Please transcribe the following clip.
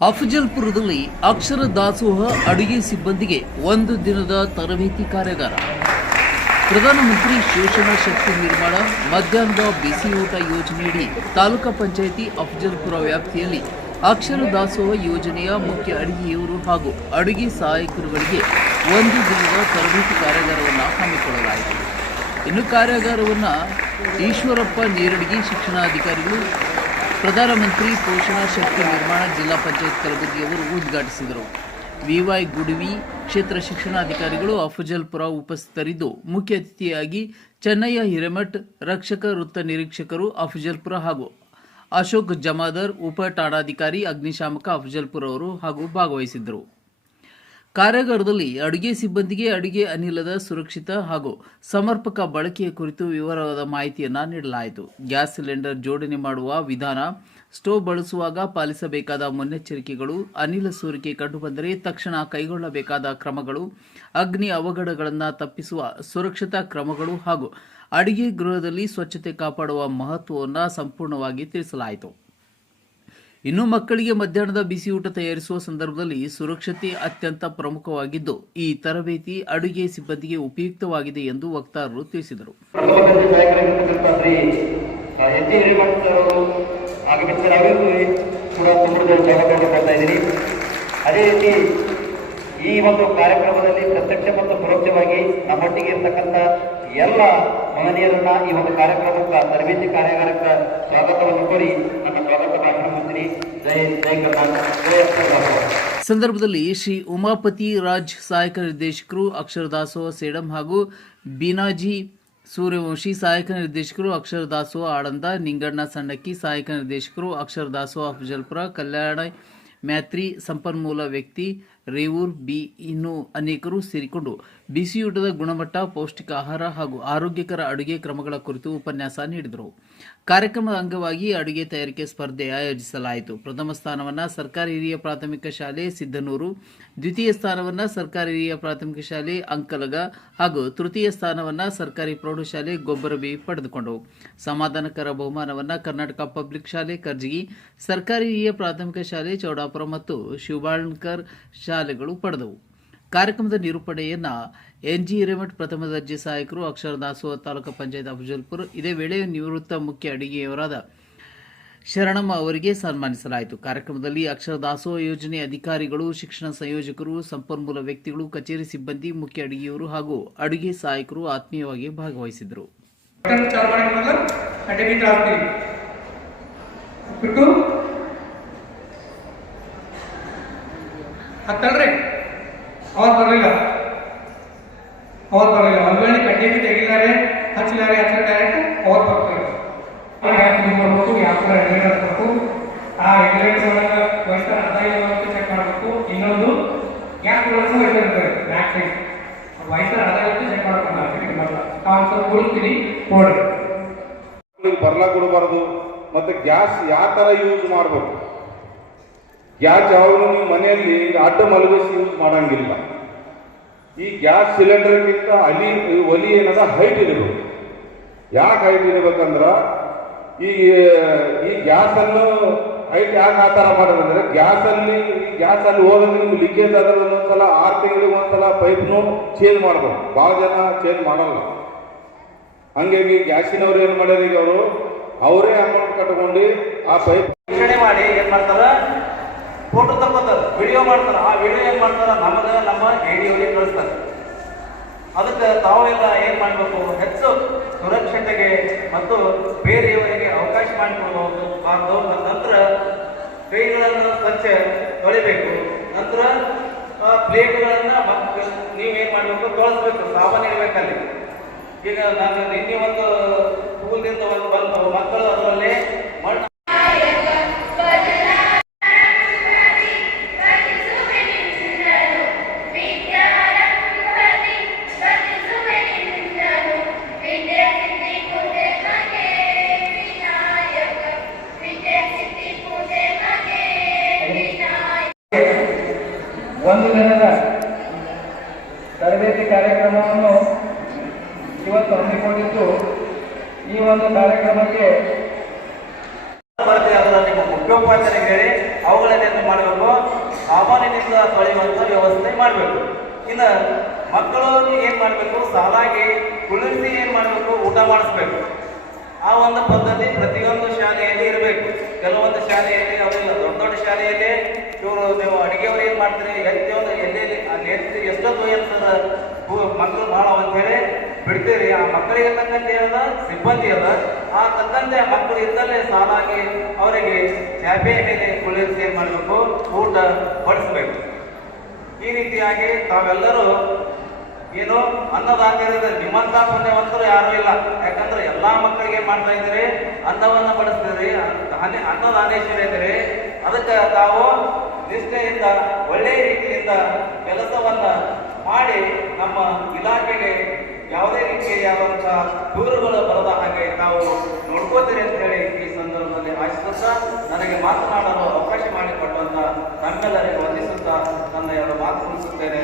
ಅಫಜಲ್ಪುರದಲ್ಲಿ ಅಕ್ಷರ ದಾಸೋಹ ಅಡುಗೆ ಸಿಬ್ಬಂದಿಗೆ 1 ದಿನದ ತರಬೇತಿ ಕಾರ್ಯಾಗಾರ. ಪ್ರಧಾನಮಂತ್ರಿ ಶೋಷಣ ಶಕ್ತಿ ನಿರ್ಮಾಣ ಮಧ್ಯಾಹ್ನದ ಬಿಸಿ ಊಟ ಯೋಜನೆಯಡಿ ತಾಲೂಕು ಪಂಚಾಯಿತಿ ಅಫಜಲ್ಪುರ ವ್ಯಾಪ್ತಿಯಲ್ಲಿ ಅಕ್ಷರ ದಾಸೋಹ ಯೋಜನೆಯ ಮುಖ್ಯ ಅಡುಗೆಯವರು ಹಾಗೂ ಅಡುಗೆ ಸಹಾಯಕರುಗಳಿಗೆ 1 ದಿನದ ತರಬೇತಿ ಕಾರ್ಯಾಗಾರವನ್ನು ಹಮ್ಮಿಕೊಳ್ಳಲಾಯಿತು. ಇನ್ನು ಕಾರ್ಯಾಗಾರವನ್ನು ಈಶ್ವರಪ್ಪ ನೀರಡಿಗೆ ಶಿಕ್ಷಣಾಧಿಕಾರಿಗಳು, ಪ್ರಧಾನಮಂತ್ರಿ ಪೋಷಣ ಶಕ್ತಿ ನಿರ್ಮಾಣ ಜಿಲ್ಲಾ ಪಂಚಾಯತ್ ಕಲಬುರಗಿಯವರು ಉದ್ಘಾಟಿಸಿದರು. ವಿವೈ ಗುಡವಿ ಕ್ಷೇತ್ರ ಶಿಕ್ಷಣಾಧಿಕಾರಿಗಳು ಅಫಜಲ್ಪುರ ಉಪಸ್ಥಿತರಿದ್ದು, ಮುಖ್ಯ ಅತಿಥಿಯಾಗಿ ಚೆನ್ನಯ್ಯ ಹಿರೇಮಠ್, ರಕ್ಷಕ ವೃತ್ತ ನಿರೀಕ್ಷಕರು ಅಫಜಲ್ಪುರ ಹಾಗೂ ಅಶೋಕ್ ಜಮಾದರ್, ಉಪ ಠಾಣಾಧಿಕಾರಿ ಅಗ್ನಿಶಾಮಕ ಅಫಜಲ್ಪುರ ಅವರು ಹಾಗೂ ಭಾಗವಹಿಸಿದ್ದರು. ಕಾರ್ಯಾಗಾರದಲ್ಲಿ ಅಡುಗೆ ಸಿಬ್ಬಂದಿಗೆ ಅಡುಗೆ ಅನಿಲದ ಸುರಕ್ಷಿತ ಹಾಗೂ ಸಮರ್ಪಕ ಬಳಕೆಯ ಕುರಿತು ವಿವರವಾದ ಮಾಹಿತಿಯನ್ನು ನೀಡಲಾಯಿತು. ಗ್ಯಾಸ್ ಸಿಲಿಂಡರ್ ಜೋಡಣೆ ಮಾಡುವ ವಿಧಾನ, ಸ್ಟೋವ್ ಬಳಸುವಾಗ ಪಾಲಿಸಬೇಕಾದ ಮುನ್ನೆಚ್ಚರಿಕೆಗಳು, ಅನಿಲ ಸೋರಿಕೆ ಕಂಡುಬಂದರೆ ತಕ್ಷಣ ಕೈಗೊಳ್ಳಬೇಕಾದ ಕ್ರಮಗಳು, ಅಗ್ನಿ ಅವಘಡಗಳನ್ನು ತಪ್ಪಿಸುವ ಸುರಕ್ಷತಾ ಕ್ರಮಗಳು ಹಾಗೂ ಅಡುಗೆ ಗೃಹದಲ್ಲಿ ಸ್ವಚ್ಛತೆ ಕಾಪಾಡುವ ಮಹತ್ವವನ್ನು ಸಂಪೂರ್ಣವಾಗಿ ತಿಳಿಸಲಾಯಿತು. ಇನ್ನು ಮಕ್ಕಳಿಗೆ ಮಧ್ಯಾಹ್ನದ ಬಿಸಿ ಊಟ ತಯಾರಿಸುವ ಸಂದರ್ಭದಲ್ಲಿ ಸುರಕ್ಷತೆ ಅತ್ಯಂತ ಪ್ರಮುಖವಾಗಿದ್ದು, ಈ ತರಬೇತಿ ಅಡುಗೆ ಸಿಬ್ಬಂದಿಗೆ ಉಪಯುಕ್ತವಾಗಿದೆ ಎಂದು ವಕ್ತಾರರು ತಿಳಿಸಿದರು. ಅದೇ ರೀತಿ ಈ ಒಂದು ಕಾರ್ಯಕ್ರಮದಲ್ಲಿ ಪ್ರತ್ಯಕ್ಷ ಮತ್ತು ಪರೋಕ್ಷವಾಗಿ ನಮ್ಮೊಟ್ಟಿಗೆ ಇರತಕ್ಕಂಥ ಎಲ್ಲ ಮಹನೀಯರನ್ನ ಈ ಒಂದು ಕಾರ್ಯಕ್ರಮಕ್ಕೆ ತರಬೇತಿ ಕಾರ್ಯಾಗಾರಕ್ಕೆ ಸ್ವಾಗತವನ್ನು ಕೋರಿ ನನ್ನ ಸ್ವಾಗತ ಭಾಷಣ ಮಾಡ್ತೀನಿ. ಜೈ ಕರ್ನಾಟಕ. ಸಂದರ್ಭದಲ್ಲಿ ಶ್ರೀ ಉಮಾಪತಿ ರಾಜ್ ಸಹಾಯಕ ನಿರ್ದೇಶಕರು ಅಕ್ಷರ ದಾಸೋಹ ಸೇಡಂ ಹಾಗೂ ಬೀನಾಜಿ ಸೂರ್ಯವಂಶಿ ಸಹಾಯಕ ನಿರ್ದೇಶಕರು ಅಕ್ಷರ ದಾಸೋಹ ಆಳಂದ, ನಿಂಗಣ್ಣ ಸಣ್ಣಕ್ಕಿ ಸಹಾಯಕ ನಿರ್ದೇಶಕರು ಅಕ್ಷರ ದಾಸೋಹ ಅಫಜಲ್ಪುರ, ಕಲ್ಯಾಣ ಮ್ಯಾತ್ರಿ ಸಂಪನ್ಮೂಲ ವ್ಯಕ್ತಿ ರೇವೂರ್ ಬಿ ಇನ್ನೂ ಅನೇಕರು ಸೇರಿಕೊಂಡು ಬಿಸಿಯೂಟದ ಗುಣಮಟ್ಟ, ಪೌಷ್ಟಿಕ ಆಹಾರ ಹಾಗೂ ಆರೋಗ್ಯಕರ ಅಡುಗೆ ಕ್ರಮಗಳ ಕುರಿತು ಉಪನ್ಯಾಸ ನೀಡಿದರು. ಕಾರ್ಯಕ್ರಮದ ಅಂಗವಾಗಿ ಅಡುಗೆ ತಯಾರಿಕೆ ಸ್ಪರ್ಧೆ ಆಯೋಜಿಸಲಾಯಿತು. ಪ್ರಥಮ ಸ್ಥಾನವನ್ನು ಸರ್ಕಾರಿ ಹಿರಿಯ ಪ್ರಾಥಮಿಕ ಶಾಲೆ ಸಿದ್ದನೂರು, ದ್ವಿತೀಯ ಸ್ಥಾನವನ್ನು ಸರ್ಕಾರಿ ಹಿರಿಯ ಪ್ರಾಥಮಿಕ ಶಾಲೆ ಅಂಕಲಗ ಹಾಗೂ ತೃತೀಯ ಸ್ಥಾನವನ್ನು ಸರ್ಕಾರಿ ಪ್ರೌಢಶಾಲೆ ಗೊಬ್ಬರಬಿ ಪಡೆದುಕೊಂಡವು. ಸಮಾಧಾನಕರ ಬಹುಮಾನವನ್ನು ಕರ್ನಾಟಕ ಪಬ್ಲಿಕ್ ಶಾಲೆ ಕರ್ಜಗಿ, ಸರ್ಕಾರಿ ಹಿರಿಯ ಪ್ರಾಥಮಿಕ ಶಾಲೆ ಚೌಡಾಪುರ ಮತ್ತು ಶಿವಬಾಳ್ಕರ್ ಶಾಲೆಗಳು ಪಡೆದವು. ಕಾರ್ಯಕ್ರಮದ ನಿರೂಪಣೆಯನ್ನ ಎನ್ಜಿ ಹಿರೇಮಠ್ ಪ್ರಥಮ ದರ್ಜೆ ಸಹಾಯಕರು ಅಕ್ಷರ ದಾಸೋಹ ತಾಲೂಕು ಪಂಚಾಯತ್ ಅಫಜಲ್ಪುರ, ಇದೇ ವೇಳೆ ನಿವೃತ್ತ ಮುಖ್ಯ ಅಡುಗೆಯವರಾದ ಶರಣಮ್ಮ ಅವರಿಗೆ ಸನ್ಮಾನಿಸಲಾಯಿತು. ಕಾರ್ಯಕ್ರಮದಲ್ಲಿ ಅಕ್ಷರ ದಾಸೋಹ ಯೋಜನೆ ಅಧಿಕಾರಿಗಳು, ಶಿಕ್ಷಣ ಸಂಯೋಜಕರು, ಸಂಪನ್ಮೂಲ ವ್ಯಕ್ತಿಗಳು, ಕಚೇರಿ ಸಿಬ್ಬಂದಿ, ಮುಖ್ಯ ಅಡುಗೆಯವರು ಹಾಗೂ ಅಡುಗೆ ಸಹಾಯಕರು ಆತ್ಮೀಯವಾಗಿ ಭಾಗವಹಿಸಿದರು. ಅವ್ರು ಬರಲಿಲ್ಲ ಒಂದ್ವೇಳೆ ಕಡ್ಡಿಗೆ ತೆಗಿಲಾರೆ ಹಚ್ಚಲಾರೆ ಡೈರೆಕ್ಟ್ ಅವ್ರು ಬರ್ತಾರೆ. ಮಾಡಬೇಕು, ಯಾವ ಥರ ರೆಗ್ಯುಲೇಟರ್ ಹಾಕಬೇಕು, ಆ ರೆಗ್ಯುಲೇಟರ್ ಒಳಗೆ ವಯಸ್ಸರ ಆದಾಯ ಚೆಕ್ ಮಾಡಬೇಕು. ಇನ್ನೊಂದು ಗ್ಯಾಸ್ ಒಳಗೂ ಇರ್ತಾರೆ ಬ್ಯಾಕ್ ಸೈಡ್ ವಯಸ್ಸರ ಆದಾಯ ಚೆಕ್ ಮಾಡ್ಕೊಂಡು ನಾವು ಸ್ವಲ್ಪ ಕೊಡ್ತೀನಿ ಕೊಡ್ರಿ. ಬರ್ಲಾ ಕೊಡಬಾರ್ದು. ಮತ್ತೆ ಗ್ಯಾಸ್ ಯಾವ ಥರ ಯೂಸ್ ಮಾಡಬೇಕು, ಗ್ಯಾಸ್ ಯಾವಾಗಲೂ ನೀವು ಮನೆಯಲ್ಲಿ ಅಡ್ಡ ಮಲಗಿಸಿ ಯೂಸ್ ಮಾಡಂಗಿಲ್ಲ. ಈ ಗ್ಯಾಸ್ ಸಿಲಿಂಡರ್ಗಿಂತ ಒಲಿ ಏನದ ಹೈಟ್ ಇರಬೇಕು. ಯಾಕೆ ಹೈಟ್ ಇರಬೇಕಂದ್ರೆ ಈ ಗ್ಯಾಸನ್ನು ಹೈಟ್ ಯಾಕೆ ಆ ಥರ ಮಾಡೋದಂದ್ರೆ ಗ್ಯಾಸಲ್ಲಿ ಹೋಗೋದು ನಿಮ್ಗೆ ಲೀಕೇಜ್ ಆದ್ರೆ ಒಂದೊಂದ್ಸಲ 6 ತಿಂಗಳಿಗೆ ಒಂದ್ಸಲ ಪೈಪ್ನು ಚೇಂಜ್ ಮಾಡ್ಬೇಕು. ಭಾಳ ಜನ ಚೇಂಜ್ ಮಾಡಲ್ಲ. ಹಂಗಾಗಿ ಗ್ಯಾಸಿನವ್ರು ಏನು ಮಾಡ್ಯಾರ, ಈಗ ಅವರೇ ಅಮೌಂಟ್ ಕಟ್ಕೊಂಡು ಆ ಪೈಪ್ ಮಾಡಿ ಏನು ಮಾಡ್ತಾರ, ಫೋಟೋ ತಗೋತಾರೆ, ವಿಡಿಯೋ ಮಾಡ್ತಾರೆ. ಆ ವಿಡಿಯೋ ಏನು ಮಾಡ್ತಾರೆ, ನಮ್ಮ ರೇಡಿಯೋಗೆ ಕಳಿಸ್ತಾರೆ. ಅದಕ್ಕೆ ತಾವೆಲ್ಲ ಏನು ಮಾಡಬೇಕು, ಹೆಚ್ಚು ಸುರಕ್ಷತೆಗೆ ಮತ್ತು ಬೇರೆಯವರಿಗೆ ಅವಕಾಶ ಮಾಡಿಕೊಡಬಹುದು. ನಂತರ ಕೈಗಳನ್ನು ಸ್ವಚ್ಛ ತೊಳಿಬೇಕು. ನಂತರ ಪ್ಲೇಟ್ಗಳನ್ನು ನೀವೇನು ಮಾಡಬೇಕು, ತೊಳೆಸ್ಬೇಕು, ಸಾಬಾನು ಇರಬೇಕಲ್ಲಿ. ಈಗ ನಾನು ನಿನ್ನೆ ಒಂದು ಸ್ಕೂಲ್ದಿಂದ ಬಂದು ಮಕ್ಕಳು ಅದರಲ್ಲಿ ಮಣ್ಣು ಒಂದು ದಿನದ ತರಬೇತಿ ಕಾರ್ಯಕ್ರಮವನ್ನು ಇವತ್ತು ಹಮ್ಮಿಕೊಂಡಿದ್ದು, ಈ ಒಂದು ಕಾರ್ಯಕ್ರಮಕ್ಕೆ ಬೇಕಾದ್ರೆ ನಿಮ್ಮ ಮುಖ್ಯೋಪಾಧ್ಯಾಯರಿಗೆ ಹೇಳಿ ಅವುಗಳನ್ನೇನು ಮಾಡಬೇಕು, ಸಾಮಾನ್ಯದಿಂದ ತೊಳೆಯುವಂಥ ವ್ಯವಸ್ಥೆ ಮಾಡಬೇಕು. ಇನ್ನು ಮಕ್ಕಳು ಏನು ಮಾಡಬೇಕು, ಸಾಲಾಗಿ ಕುಳಿಸಿ ಏನು ಮಾಡಬೇಕು, ಊಟ ಮಾಡಿಸ್ಬೇಕು. ಆ ಒಂದು ಪದ್ಧತಿ ಪ್ರತಿಯೊಂದು ಶಾಲೆಯಲ್ಲಿ ಇರಬೇಕು. ಕೆಲವೊಂದು ಶಾಲೆಯಲ್ಲಿ ಅವರಿಗೆ ದೊಡ್ಡ ದೊಡ್ಡ ಶಾಲೆಯಲ್ಲಿ ಇವರು ನೀವು ಅಡುಗೆಯವರು ಏನು ಮಾಡ್ತೀರಿ, ಎಲ್ಲೆಲ್ಲಿ ಅಲ್ಲಿ ಎಷ್ಟೊತ್ತು ವಯಸ್ಸದ ಮಕ್ಕಳು ಭಾಳ ಅಂತೇಳಿ ಬಿಡ್ತೀರಿ. ಆ ಮಕ್ಕಳಿಗೆ ತಕ್ಕಂತೆ ಏನದ ಸಿಬ್ಬಂದಿ ಅದ, ಆ ತಕ್ಕಂತೆ ಮಕ್ಕಳು ಇದ್ದಲ್ಲೇ ಸಾಲಾಗಿ ಅವರಿಗೆ ಚಾಪೆಯ ಮೇಲೆ ಕುಳಿಸಿ ಏನು ಮಾಡಬೇಕು, ಊಟ ಬಡಿಸ್ಬೇಕು. ಈ ರೀತಿಯಾಗಿ ತಾವೆಲ್ಲರೂ ಏನು ಅನ್ನದಾನಿದ್ರೆ ನಿಮ್ಮಂತ ಪುಣ್ಯವಂತರು ಯಾರೂ ಇಲ್ಲ. ಯಾಕಂದ್ರೆ ಎಲ್ಲಾ ಮಕ್ಕಳಿಗೆ ಮಾಡ್ತಾ ಇದ್ದೀರಿ, ಅನ್ನವನ್ನ ಬಡಿಸ್ತೀರಿ, ಅನ್ನದಾನೇಶ್ವರ ಇದ್ದೀರಿ. ಅದಕ್ಕೆ ತಾವು ನಿಷ್ಠೆಯಿಂದ ಒಳ್ಳೆಯ ರೀತಿಯಿಂದ ಕೆಲಸವನ್ನ ಮಾಡಿ ನಮ್ಮ ಇಲಾಖೆಗೆ ಯಾವುದೇ ರೀತಿಯಾದಂತಹ ದೂರುಗಳು ಬರದ ಹಾಗೆ ತಾವು ನೋಡ್ಕೋತೀರಿ ಅಂತ ಹೇಳಿ ಈ ಸಂದರ್ಭದಲ್ಲಿ ಆಶಿಸುತ್ತಾ, ನನಗೆ ಮಾತನಾಡಲು ಅವಕಾಶ ಮಾಡಿಕೊಡುವಂತ ನಮ್ಮೆಲ್ಲರಿಗೂ ವಂದಿಸುತ್ತಾ ನನ್ನ ಎರಡು ಮಾತು ಮುಗಿಸುತ್ತೇನೆ.